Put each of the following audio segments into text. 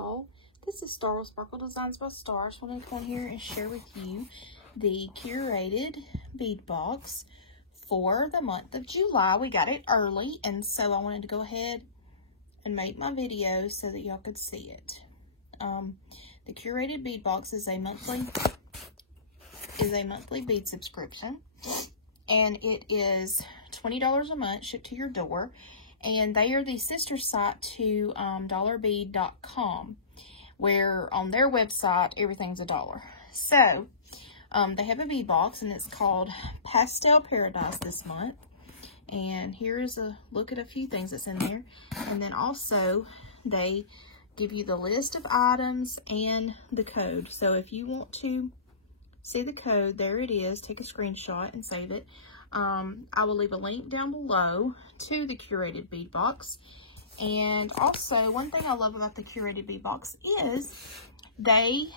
y'all, this is Star with Sparkle Designs by Star. I just wanted to come here and share with you the curated bead box for the month of July. We got it early, and so I wanted to go ahead and make my video so that y'all could see it. The curated bead box is a monthly bead subscription, and it is $20 a month shipped to your door. And they are the sister site to dollarbead.com, where on their website everything's $1. So they have a bead box, and it's called Pastel Paradise this month. And here's a look at a few things that's in there. And then also they give you the list of items and the code. So if you want to see the code, there it is. Take a screenshot and save it. I will leave a link down below to the curated bead box. And also, one thing I love about the curated bead box is it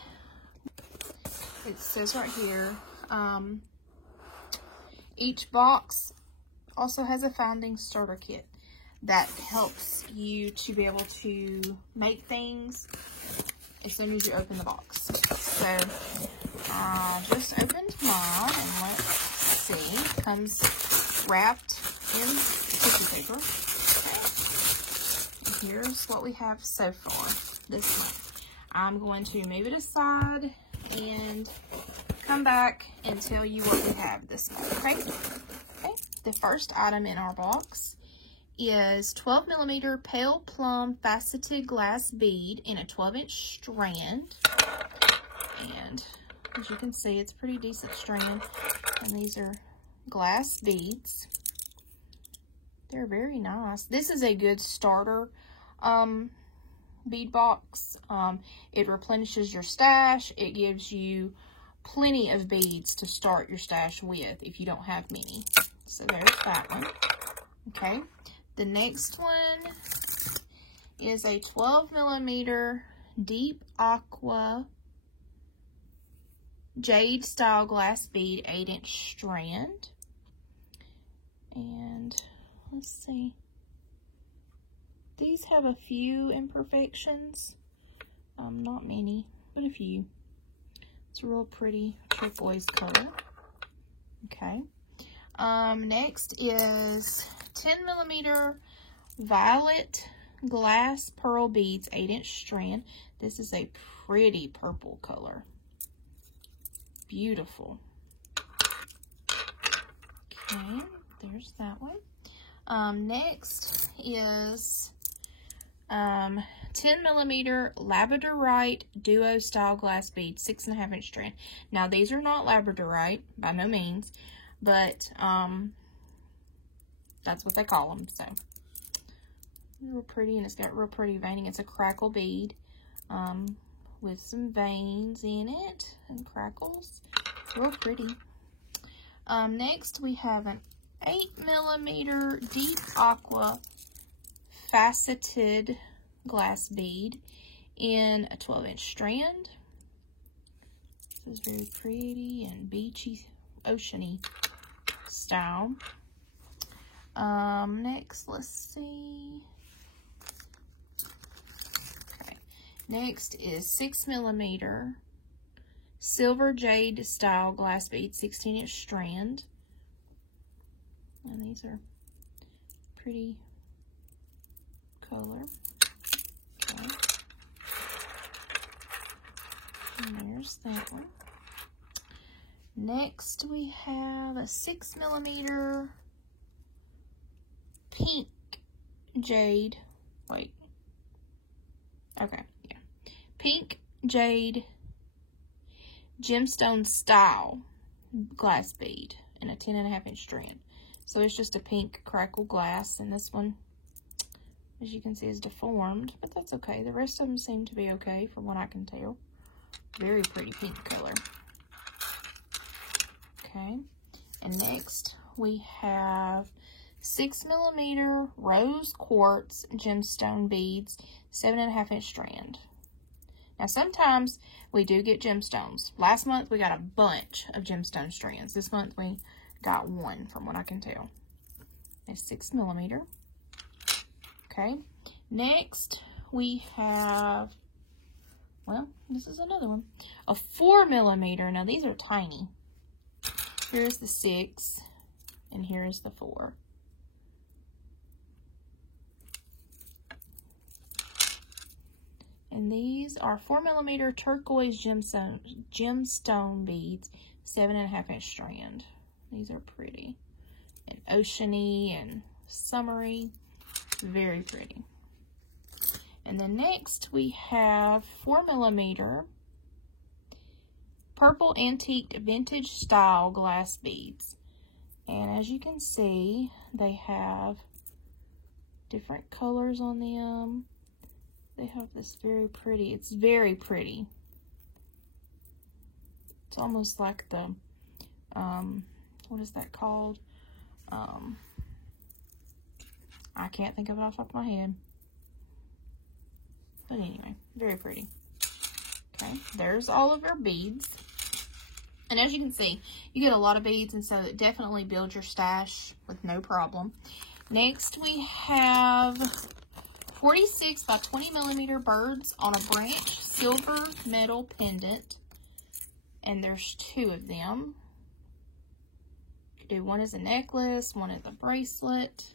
says right here, each box also has a founding starter kit that helps you to be able to make things as soon as you open the box. So I just opened mine, and let's see, it comes wrapped in tissue paper. Okay. Here's what we have so far this month. I'm going to move it aside and come back and tell you what we have this month. Okay. The first item in our box is 12mm pale plum faceted glass bead in a 12-inch strand. And as you can see, it's a pretty decent strand. And these are glass beads. They're very nice. This is a good starter bead box. It replenishes your stash. It gives you plenty of beads to start your stash with if you don't have many. So there's that one. Okay. The next one is a 12mm deep aqua jade style glass bead 8-inch strand. And let's see. These have a few imperfections. Not many, but a few. It's a real pretty turquoise color. Okay. Next is 10mm violet glass pearl beads 8-inch strand. This is a pretty purple color. Beautiful. Okay, there's that one. Next is 10mm labradorite duo style glass beads 6.5-inch strand. Now these are not labradorite by no means, but that's what they call them. So real pretty, and it's got real pretty veining. It's a crackle bead with some veins in it and crackles. It's real pretty. Next we have an 8mm deep aqua faceted glass bead in a 12-inch strand. This is very pretty and beachy, oceany style. Next, let's see. Okay. Next is 6mm silver jade style glass bead 16-inch strand. And these are pretty color. Okay. And there's that one. Next, we have a 6mm pink jade. Wait. Okay, yeah. Pink jade gemstone style glass bead in a 10.5-inch strand. So it's just a pink crackle glass, and this one, as you can see, is deformed, but that's okay. The rest of them seem to be okay from what I can tell. Very pretty pink color. Okay, and next we have 6mm rose quartz gemstone beads, 7.5-inch strand. Now sometimes we do get gemstones. Last month we got a bunch of gemstone strands. This month we got one, from what I can tell. It's 6mm. Okay, next we have well, this is another one. A 4mm. Now, these are tiny. Here's the 6, and here's the 4. And these are 4mm turquoise gemstone beads, 7.5-inch strand. These are pretty. And oceany and summery. Very pretty. And then next we have 4mm purple antique vintage style glass beads. And as you can see, they have different colors on them. They have this very pretty, it's very pretty. It's almost like the, what is that called? I can't think of it off the top of my head. But anyway, very pretty. Okay, there's all of our beads. And as you can see, you get a lot of beads, and so it definitely builds your stash with no problem. Next, we have 46 by 20mm birds on a branch silver metal pendant. And there's 2 of them. You can do one as a necklace, one as a bracelet.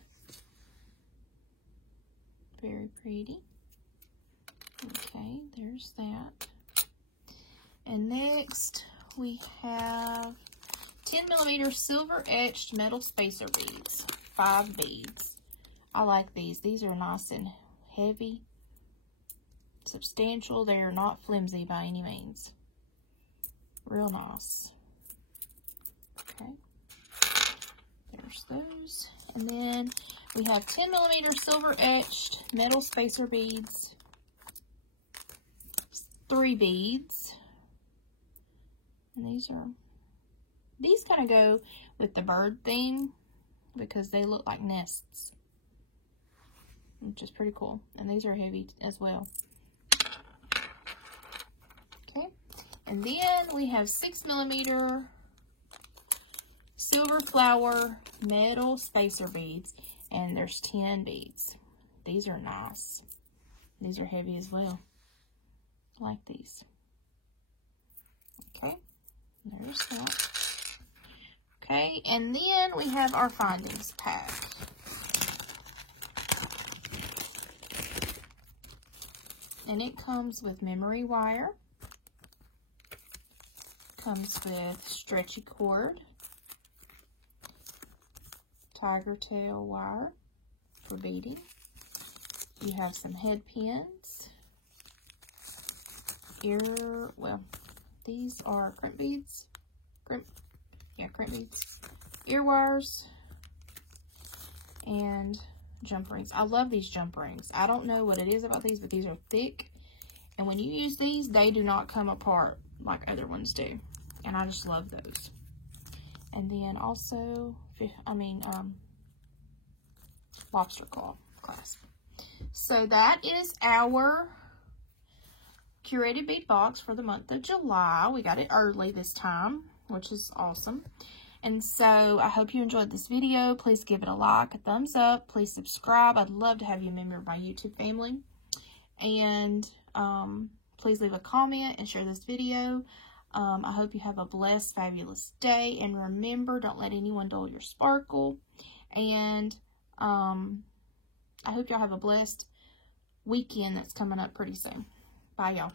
Very pretty. Okay, there's that. And next we have 10mm silver etched metal spacer beads. 5 beads. I like these. These are nice and heavy, substantial. They are not flimsy by any means. Real nice. Okay. There's those. And then we have 10mm silver etched metal spacer beads. 3 beads. And these kind of go with the bird theme because they look like nests, which is pretty cool. And these are heavy as well. Okay. And then we have 6mm silver flower metal spacer beads. And there's 10 beads. These are nice. These are heavy as well. I like these. Okay. There's that. Okay. And then we have our findings pack. And it comes with memory wire. Comes with stretchy cord. Tiger tail wire for beading. You have some head pins. Well, these are crimp beads. Crimp beads. Ear wires. And jump rings. I love these jump rings. I don't know what it is about these, but these are thick. And when you use these, they do not come apart like other ones do. And I just love those. And then also, lobster claw clasp. So that is our curated bead box for the month of July. We got it early this time, which is awesome. And so I hope you enjoyed this video. Please give it a like, a thumbs up. Please subscribe. I'd love to have you a member of my YouTube family. And please leave a comment and share this video. I hope you have a blessed, fabulous day. And remember, don't let anyone dull your sparkle. And I hope y'all have a blessed weekend that's coming up pretty soon. Bye, y'all.